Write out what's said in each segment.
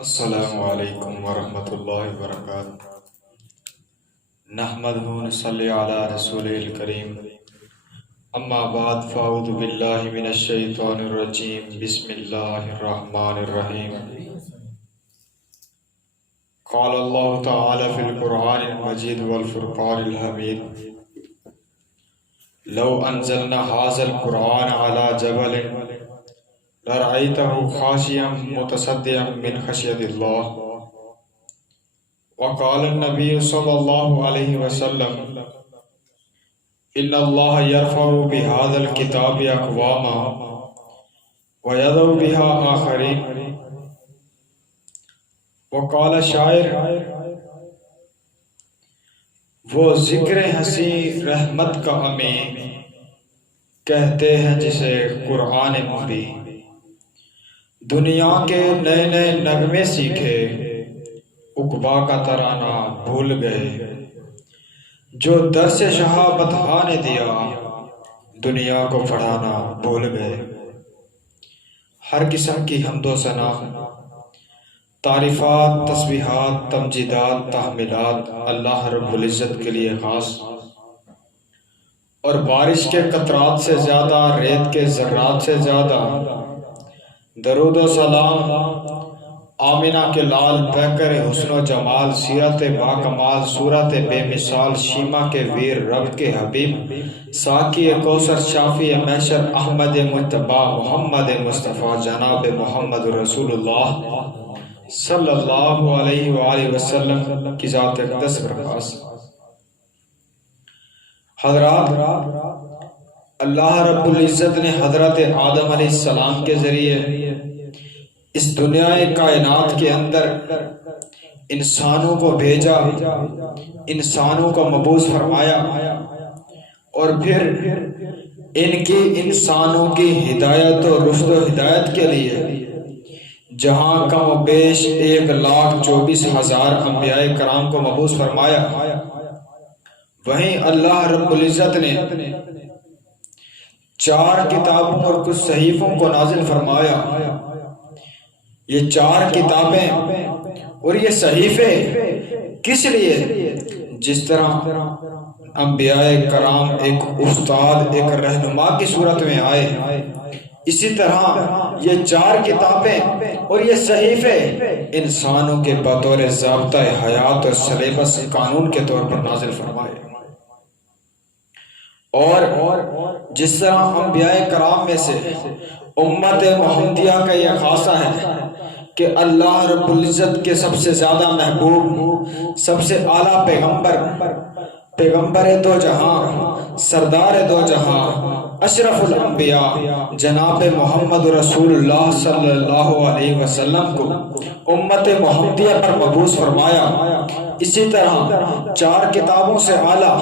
السلام علیکم ورحمۃ اللہ وبرکاتہ۔ نحمدہ ونصلی علی رسول الکریم، اما بعد فاعوذ باللہ من الشیطان الرجیم، بسم اللہ الرحمن الرحیم۔ قال اللہ تعالی فی القرآن المجید والفرقان الحمید، لو انزلنا هذا القرآن على جبل لرأيته خاشعا متصدعا من خشية الله۔ وقال النبي صلى الله عليه وسلم، إن الله يرفع بهذا الكتاب أقواما ويضع بها آخرين۔ وقال شاعر، وہ ذکر ہنسی رحمت کا امین کہتے ہیں جسے قرآن مبین۔ دنیا کے نئے نئے نغمے سیکھے، عقبا کا ترانہ بھول گئے۔ جو درس شہابت ہاں نے دیا، دنیا کو پڑھانا بھول گئے۔ ہر قسم کی حمد و ثنا، تعریفات، تسبیحات، تمجیدات، تحمیلات اللہ رب العزت کے لیے خاص، اور بارش کے قطرات سے زیادہ، ریت کے ذرات سے زیادہ درود و سلام آمینہ کے لال پیکر حسن و جمال، سیرت با کمال، صورت بے مثال، شیما کے ویر، رب کے حبیب، ساقی کوثر، شافی محشر، احمد مجتبی، محمد مصطفیٰ، جناب محمد رسول اللہ صلی اللہ علیہ وآلہ وسلم کی ذات اقدس برخاست۔ حضرات، اللہ رب العزت نے حضرت آدم علیہ السلام کے ذریعے اس دنیا کائنات کے اندر انسانوں کو بھیجا، انسانوں کو مبعوث فرمایا، اور پھر انسانوں کی ہدایت و رشد و ہدایت کے لیے جہاں کم و بیش 1,24,000 انبیاء کرام کو مبعوث فرمایا، وہیں اللہ رب العزت نے 4 کتابوں اور کچھ صحیفوں کو نازل فرمایا۔ یہ 4 کتابیں اور یہ صحیفے کس لیے؟ جس طرح انبیاء کرام ایک استاد، ایک رہنما کی صورت میں آئے، اسی طرح یہ 4 کتابیں اور یہ صحیفے انسانوں کے بطور ضابطہ حیات اور سلیبس قانون کے طور پر نازل فرمائے۔ اور جس طرح انبیاء کرام میں سے امت محمدیہ کا یہ خاصہ ہے کہ اللہ رب العزت کے سب سے زیادہ محبوب، سب سے اعلیٰ پیغمبر دو جہاں، سردار دو جہاں، اشرف الانبیاء جناب محمد رسول اللہ صلی اللہ علیہ وسلم کو امت محمدیہ پر مبعوث فرمایا۔ اسی طرح 4 کتابوں سے اعلیٰ،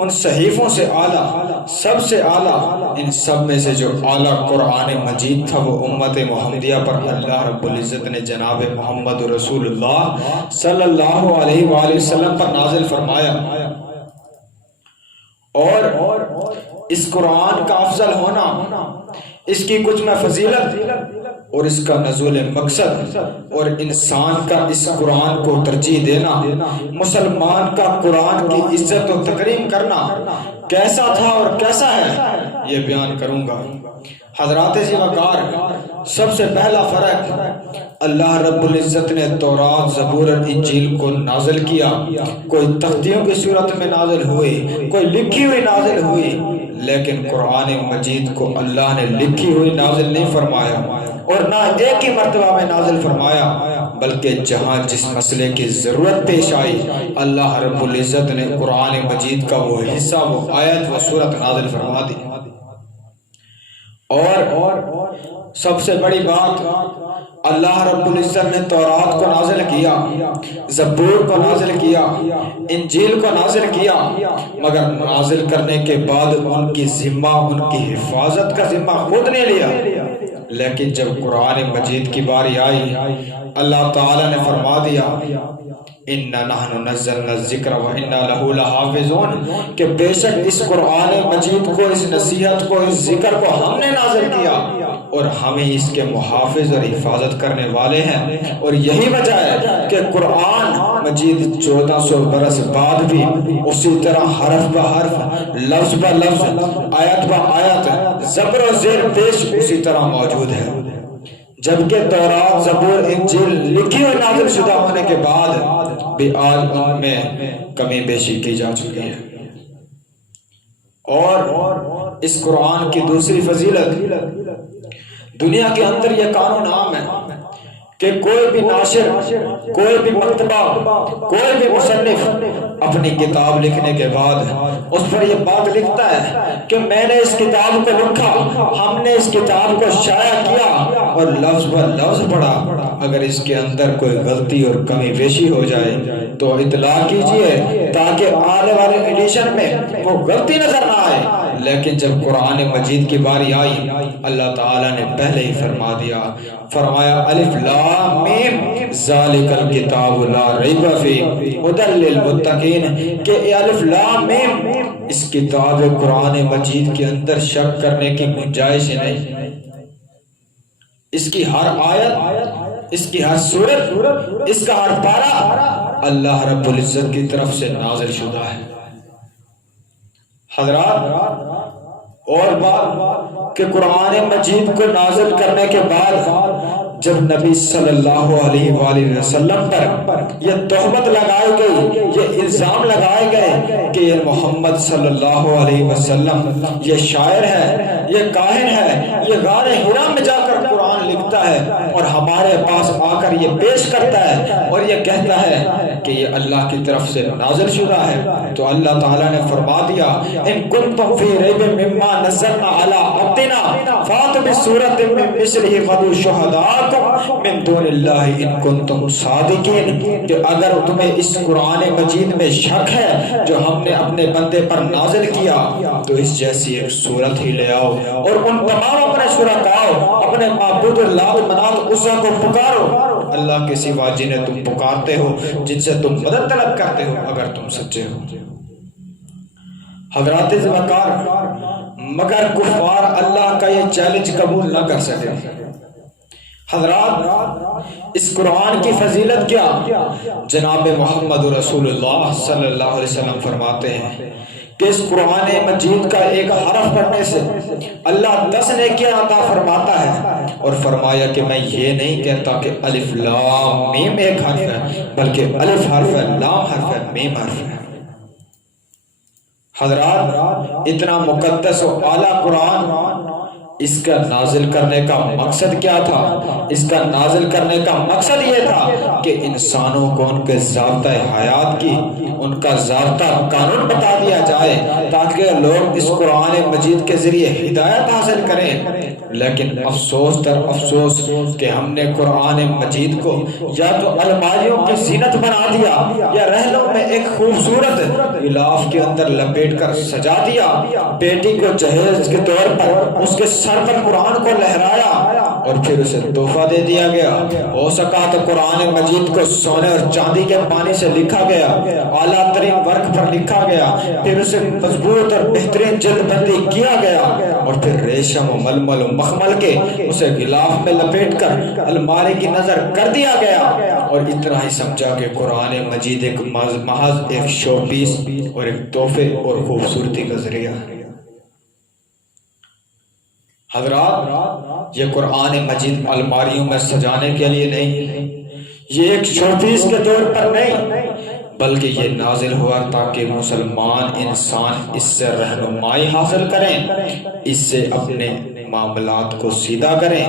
ان صحیفوں سے اعلیٰ، سب سے اعلیٰ، ان سب میں سے جو اعلیٰ قرآن مجید تھا، وہ امت محمدیہ پر اللہ رب العزت نے جناب محمد رسول اللہ صلی اللہ علیہ وآلہ وسلم پر نازل فرمایا۔ اور اس قرآن کا افضل ہونا، اس کی کچھ میں فضیلت اور اس کا نزول مقصد، اور انسان کا اس قرآن کو ترجیح دینا، مسلمان کا قرآن کی عزت و تکریم کرنا کیسا تھا اور کیسا ہے، یہ بیان کروں گا۔ حضرات ذی وقار، سب سے پہلا فرق، اللہ رب العزت نے تورات، زبور اور انجیل کو نازل کیا۔ کوئی تختیوں کی صورت میں نازل ہوئی، کوئی لکھی ہوئی نازل ہوئی، لیکن قرآن مجید کو اللہ نے لکھی ہوئی نازل نہیں فرمایا، اور نہ ایک ہی مرتبہ میں نازل فرمایا، بلکہ جہاں جس مسئلے کی ضرورت پیش آئی، اللہ رب العزت نے قرآن مجید کا وہ حصہ، وہ آیت، وہ سورت نازل فرما دی۔ اور سب سے بڑی بات، اللہ رب العزت نے تورات کو نازل کیا، زبور کو نازل کیا، انجیل کو نازل کیا، مگر نازل کرنے کے بعد ان کی ذمہ، ان کی حفاظت کا ذمہ خود نے لیا۔ لیکن جب قرآن مجید کی باری آئی، اللہ تعالیٰ نے فرما دیا، اِنَّا نَحْنُ نَزَّلْنَا الذِّكْرَ وَإِنَّا لَهُ لَحَافِظُونَ، کہ بے شک اس قرآن مجید کو، اس نصیحت کو، اس ذکر کو ہم نے نازل کیا، اور ہم ہی اس کے محافظ اور حفاظت کرنے والے ہیں، اور یہی وجہ ہے کہ قرآن مجید 1400 برس بعد بھی اسی طرح حرف بہ حرف، لفظ بہ لفظ، آیت بہ آیت، زبر و زیر پیش اسی طرح موجود ہے، جبکہ تورات، زبور، انجیل لکھی اور نازل شدہ ہونے کے بعد بھی آج ان میں کمی بیشی کی جا چکی ہے۔ اور اس قرآن کی دوسری فضیلت، دنیا کے اندر یہ قانون عام ہے کہ کوئی بھی ناشر، کوئی بھی مکتبہ، کوئی بھی مصنف اپنی کتاب لکھنے کے بعد اس پر یہ بات لکھتا ہے کہ میں نے اس کتاب کو لکھا، ہم نے اس کتاب کو شائع کیا اور لفظ بہ لفظ پڑھا، اگر اس کے اندر کوئی غلطی اور کمی بیشی ہو جائے تو اطلاع کیجئے تاکہ آنے والے ایڈیشن میں وہ غلطی نظر نہ آئے۔ لیکن جب قرآن مجید کی باری آئی، اللہ تعالیٰ نے پہلے ہی فرما دیا، فرمایا الف لام میم ذالک الکتاب لا ریب فیہ ھدی للمتقین، کہ الف لام میم، اس کتاب قرآن مجید کے اندر شک کرنے کی گنجائش نہیں، اس کی ہر آیت، اس کی ہر سورت، اس کا ہر پارہ اللہ رب العزت کی طرف سے نازل شدہ ہے۔ حضرات، اور بات کہ قرآن مجید کو نازل کرنے کے بعد جب نبی صلی اللہ علیہ وآلہ وسلم پر یہ تہمت لگائی گئی، یہ الزام لگائے گئے کہ یہ محمد صلی اللہ علیہ وسلم یہ شاعر ہے، یہ کاہن ہے، یہ غار حرا میں جا کر قرآن لکھتا ہے اور ہمارے پاس آ کر یہ پیش کرتا ہے اور یہ کہتا ہے کہ یہ اللہ کی طرف سے نازل شدہ ہے، تو اللہ تعالیٰ نے فرما دیا ان کنتم فی ریب مما نزلنا علی عبدنا فاتوا بسورۃ من مثلہ وادعوا شہداءکم من دون اللہ ان کنتم صادقین، کہ اگر تمہیں اس قرآن مجید میں شک ہے جو ہم نے اپنے بندے پر نازل کیا تو اس جیسی ایک سورت ہی لے آؤ اور ان تمام اپنے شرکاء، اپنے معبود اللہ منات عزا کو پکارو، اللہ کے سوا جنہیں تم پکارتے ہو، جن سے تم مدد طلب کرتے ہو، اگر تم سچے ہو۔ حضرات وقار، مگر کفار اللہ کا یہ چیلنج قبول نہ کر سکے۔ حضرات، اس قرآن کی فضیلت کیا؟ جناب محمد رسول اللہ صلی اللہ علیہ وسلم فرماتے ہیں کہ اس قرآن مجید کا ایک حرف پڑھنے سے اللہ 10 نیکیاں عطا فرماتا ہے، اور فرمایا کہ میں یہ نہیں کہتا کہ الف لام میم ایک حرف ہے، بلکہ الف حرف ہے، لام حرف ہے، میم حرف ہے۔ حضرات، اتنا مقدس و اعلیٰ قرآن، اس کا نازل کرنے کا مقصد کیا تھا؟ اس کا نازل کرنے کا مقصد یہ تھا کہ انسانوں کو ان کے ضابطہ حیات کی، ان کا ضابطہ قانون بتا دیا جائے تاکہ لوگ اس قرآن مجید کے ذریعے ہدایت حاصل کریں۔ لیکن افسوس در افسوس کہ ہم نے قرآن مجید کو یا تو الماریوں کی زینت بنا دیا یا رحلوں میں ایک خوبصورت غلاف کے اندر لپیٹ کر سجا دیا، بیٹی کو جہیز کے طور پر اس کے سر پر قرآن کو لہرایا اور پھر اسے تحفہ دے دیا گیا۔ ہو سکا تو قرآن مجید کو سونے اور چاندی کے پانی سے لکھا گیا، اعلیٰ ترین ورق پر لکھا گیا، پھر اسے مضبوط اور بہترین جلد بندی کیا گیا اور پھر ریشم و ململ و مخمل کے اسے غلاف میں لپیٹ کر الماری کی نظر کر دیا گیا، اور اتنا ہی سمجھا کہ قرآن مجید ایک محض ایک شو پیس اور ایک تحفے اور خوبصورتی کا ذریعہ ہے۔ حضرات، یہ قرآن مجید الماریوں میں سجانے کے لیے نہیں، یہ ایک شو پیس کے طور پر نہیں، بلکہ یہ نازل ہوا تاکہ مسلمان انسان اس سے رہنمائی حاصل کریں، اس سے اپنے معاملات کو سیدھا کریں،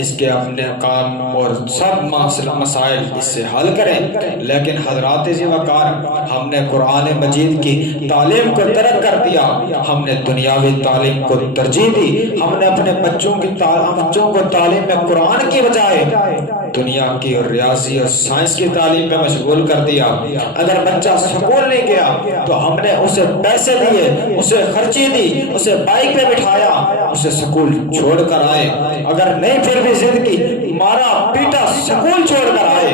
اس کے اپنے کام اور سب مسائل اس سے حل کریں۔ لیکن حضرات وقار، ہم نے قرآن مجید کی تعلیم کو ترک کر دیا، ہم نے دنیاوی تعلیم کو ترجیح دی، ہم نے اپنے بچوں کو تعلیم میں قرآن کی بجائے دنیا کی اور ریاضی اور سائنس کی تعلیم میں مشغول کر دیا۔ اگر بچہ سکول نہیں گیا تو ہم نے اسے پیسے دیے، اسے خرچی دی، اسے بائک پہ بٹھایا، اسے سکول چھوڑ کر آئے، اگر نہیں پھر بھی ضد کی، مارا پیٹا، سکول چھوڑ کر آئے،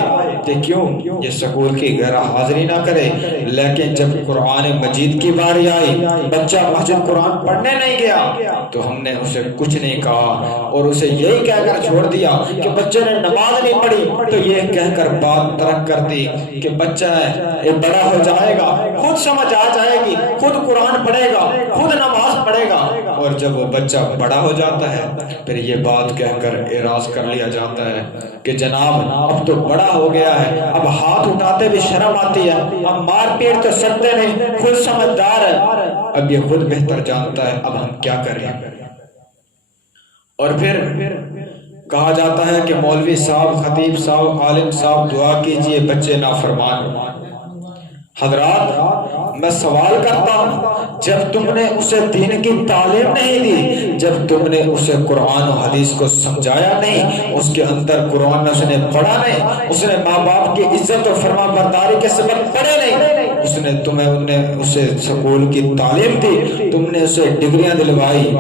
کہ کیوں یہ سکول کی غیر حاضری نہ کرے، لیکن جب قرآن مجید کی باری آئی بچہ مسجد قرآن پڑھنے نہیں گیا تو ہم نے اسے کچھ نہیں کہا اور اسے یہی کہہ کر چھوڑ دیا کہ بچے نے نماز نہیں پڑھی، تو یہ کہہ کر بات ترک کر دی کہ بچہ ہے یہ بڑا ہو جائے گا، خود سمجھ آ جائے گی، خود قرآن پڑھے گا، خود نماز پڑھے گا۔ اور جب وہ بچہ بڑا ہو جاتا ہے پھر یہ بات کہہ کر اعراض کر لیا جاتا ہے کہ جناب اب تو بڑا ہو گیا ہے، اب ہاتھ اٹھاتے بھی شرم آتی ہے، اب مار پیٹ تو سکتے نہیں، خود سمجھدار ہے، اب یہ خود بہتر جانتا ہے، اب ہم کیا کریں۔ اور پھر کہا جاتا ہے کہ مولوی صاحب، خطیب صاحب، عالم صاحب دعا کیجئے بچے نافرمان۔ حضرات میں سوال کرتا ہوں، جب تم نے اسے دین کی تعلیم نہیں دی، جب تم نے اسے قرآن و حدیث کو سمجھایا نہیں، اس کے اندر قرآن اس نے پڑھا نہیں، اس نے ماں باپ کی عزت و فرما برداری کے سبق پڑھے نہیں، اس نے اسے سکول کی تعلیم دی، تم نے اسے ڈگریاں دلوائی،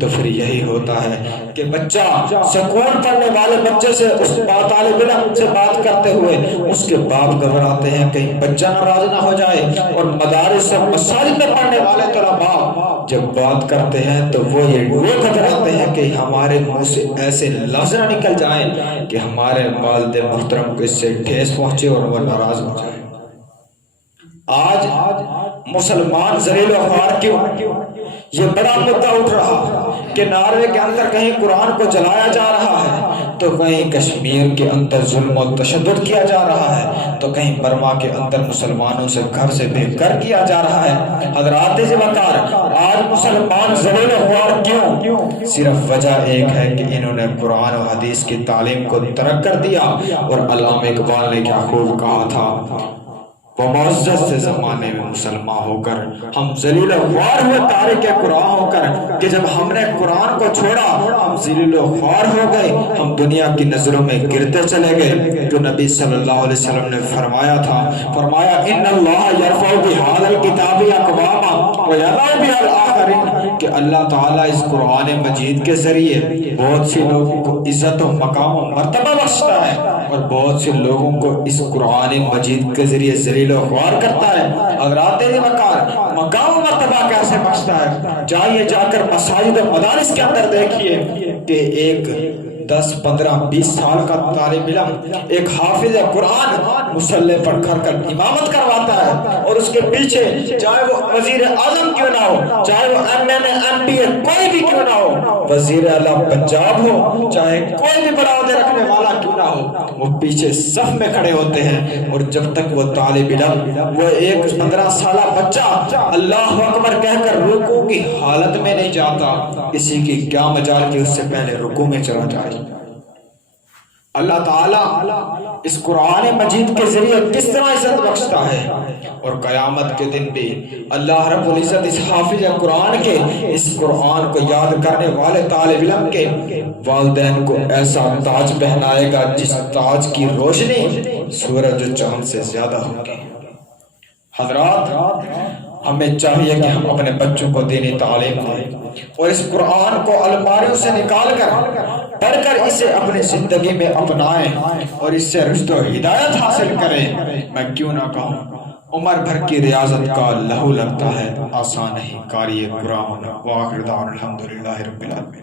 تو پھر یہی ہوتا ہے کہ بچہ سکول پڑھنے والے بچے سے اس طالب علم سے بات کرتے ہوئے اس کے باپ گھبراتے ہیں کہیں بچہ ناراض نہ ہو جائے، اور مدارس سے مساجد میں پڑھنے والے طلباء جب بات کرتے ہیں تو وہ گھبراتے ہیں کہ ہمارے منہ سے ایسے لفظ نہ نکل جائیں کہ ہمارے والد محترم کو اس سے ٹھیس پہنچے اور وہ ناراض ہو جائے۔ آج مسلمان ذلیل و خوار کیوں؟ یہ بڑا مدعا اٹھ رہا کہ ناروے کے اندر کہیں قرآن کو جلایا جا رہا ہے، تو کہیں کشمیر کے اندر ظلم و تشدد کیا جا رہا ہے، تو کہیں برما کے اندر مسلمانوں سے گھر سے بے گھر کیا جا رہا ہے۔ حضرات وقار، آج مسلمان ذلیل و خوار کیوں؟ صرف وجہ ایک ہے کہ انہوں نے قرآن و حدیث کی تعلیم کو ترک کر دیا، اور علامہ اقبال نے کیا خوب کہا تھا، وہ معزز سے زمانے میں مسلمان ہو کر ہم ذلیل و خوار ہوئے تارک قرآن ہو کر، کہ جب ہم نے قرآن کو چھوڑا ہم ذلیل و خوار ہو گئے، ہم دنیا کی نظروں میں گرتے چلے گئے۔ جو نبی صلی اللہ علیہ وسلم نے فرمایا تھا، فرمایا ان اللہ یرفع بہذا الکتاب اقواما ویضع بہ الآخرین، کہ اللہ تعالیٰ اس قرآن مجید کے ذریعے بہت سے لوگوں کو عزت و مقام و مرتبہ بخشتا ہے، اور بہت سے لوگوں کو اس قرآن مجید کے ذریعے ذلیل و خوار کرتا ہے۔ حضرات وقار، مقام و مرتبہ کیسے بخشتا ہے؟ جائیے جا کر مساجد و مدارس کے اندر دیکھیے کہ ایک 10 15 20 سال کا طالب علم ایک حافظ قرآن مصلی پر کھڑ کر امامت کرواتا ہے، اور اس کے پیچھے چاہے وہ وزیر اعظم کیوں نہ ہو، چاہے وہ MNA کوئی بھی کیوں نہ ہو، وزیر اعلیٰ پنجاب ہو، چاہے کوئی بھی بڑا عہدے رکھنے والا کیوں نہ ہو، وہ پیچھے صف میں کھڑے ہوتے ہیں، اور جب تک وہ طالب علم، وہ ایک 15 سالہ بچہ اللہ اکبر کہہ کر رکوع کی حالت میں نہیں جاتا، کسی کی کیا مجال کہ اس سے پہلے رکوع میں چلا جائے۔ اللہ تعالیٰ اس قرآن مجید کے ذریعے کس طرح عزت بخشتا ہے، اور قیامت کے دن بھی اللہ رب العزت اس حافظ قرآن کے، اس قرآن کو یاد کرنے والے طالب علم کے والدین کو ایسا تاج پہنائے گا جس تاج کی روشنی سورج و چاند سے زیادہ ہوگی۔ حضرات ہمیں چاہیے کہ ہم اپنے بچوں کو دینی تعلیم دیں، اور اس قرآن کو الماریوں سے نکال کر پڑھ کر اسے اپنی زندگی میں اپنائیں، اور اس سے رشد و ہدایت حاصل کریں۔ میں کیوں نہ کہوں، عمر بھر کی ریاضت کا لہو لگتا ہے، آسان نہیں قاری قرآن۔ وآخر دعوانا الحمدللہ رب العالمین۔